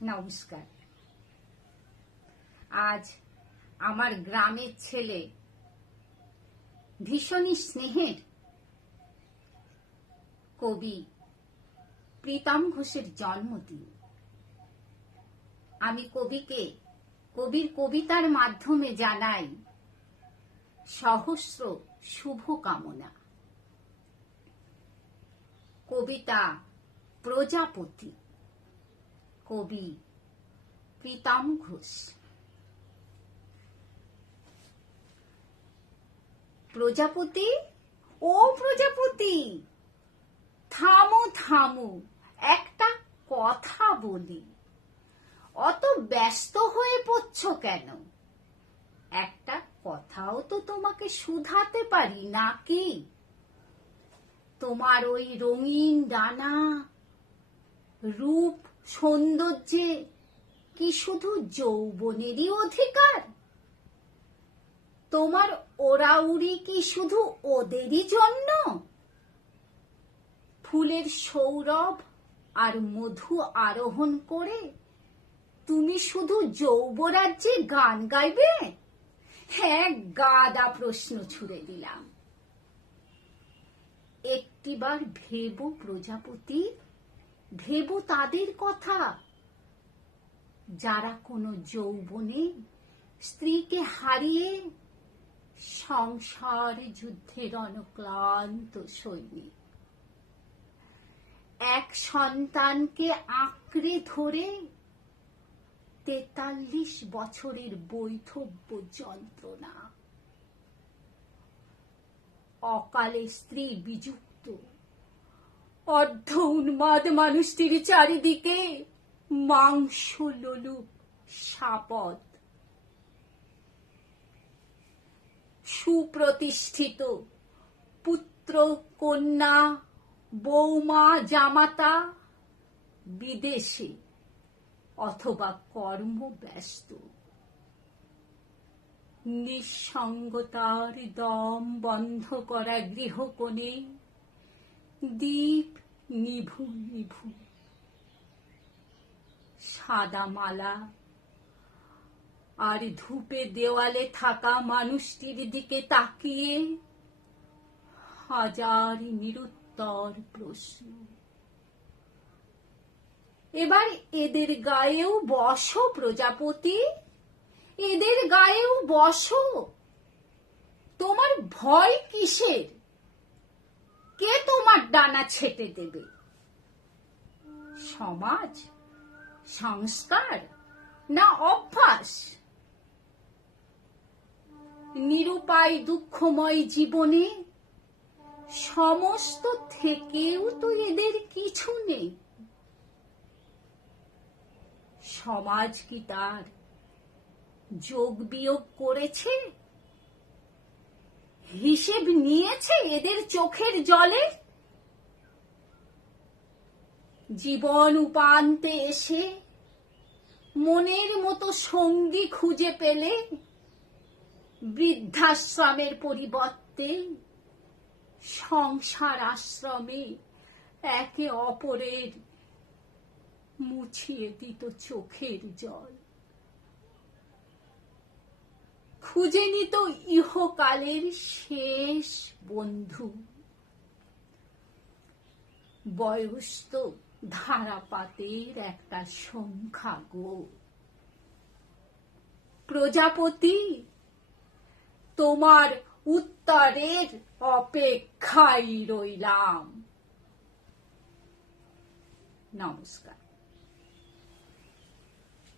নমস্কার। আজ আমার গ্রামের ছেলে ভীষণই স্নেহের কবি প্রীতম ঘোষের জন্মদিন। আমি কবির কবিতার মাধ্যমে জানাই সহস্র শুভকামনা। কবিতা প্রজাপতি, কবি প্রীতম ঘোষ। প্রজাপতি, ও প্রজাপতি, থামো থামো, একটা কথা বলি। অত ব্যস্ত হয়ে পড়ছ কেন? একটা কথাও তো তোমাকে শুধাতে পারি নাকি? তোমার ওই রঙিন ডানা, রূপ সৌন্দর্যে কি শুধু যৌবনেরই অধিকার? তোমার ওড়াউড়ি কি শুধু ওদেরই জন্য? ফুলের সৌরভ আর মধু আরোহণ করে তুমি শুধু যৌবরাজ্যে গান গাইবে? হ্যাঁ, গাদা প্রশ্ন ছুড়ে দিলাম। একটিবার ভেবো প্রজাপতি, ভেবো তাদের কথা যারা কোনো যৌবনে স্ত্রীকে হারিয়ে সংসার যুদ্ধের অনক্লান্ত সৈনিক। এক সন্তানকে আঁকড়ে ধরে 43 বছরের বৈধব্য যন্ত্রণা। অকালে স্ত্রী বিযুক্ত অর্ধ উন্মাদ মানুষটির চারিদিকে মাংস লোলুপ শাপদ। সুপ্রতিষ্ঠিত পুত্র কন্যা বৌমা জামাতা বিদেশে অথবা কর্মব্যস্ত। নিঃসঙ্গতার দম বন্ধ করা গৃহকোণে দীপ নিভু নিভু। সাদা মালা আর ধূপে দেওয়ালে থাকা মানুষটির দিকে তাকিয়ে হাজার নিরুত্তর প্রশ্ন। এবার এদের গায়েও বসো প্রজাপতি, এদের গায়েও বসো। তোমার ভয় কিসের? কে তোমার ডানা ছেটে দেবে? সমাজ, সংস্কার না অভ্যাস? নিরুপায় দুঃখময় জীবনে সমস্ত থেকেও তো এদের কিছু নেই। সমাজ কি তার যোগ বিয়োগ করেছে? হিসেব নিয়েছে এদের চোখের জলে? জীবন উপান্তে এসে মনের মতো সঙ্গী খুঁজে পেলে বৃদ্ধাশ্রমের পরিবর্তে সংসার আশ্রমে একে অপরের মুছিয়ে দিত চোখের জল। খুঁজে নিত ইহকালের শেষ বন্ধু। বয়স তো ধারাপাতের একটা সংখ্যা গো। প্রজাপতি, তোমার উত্তরের অপেক্ষায় রইলাম। নমস্কার।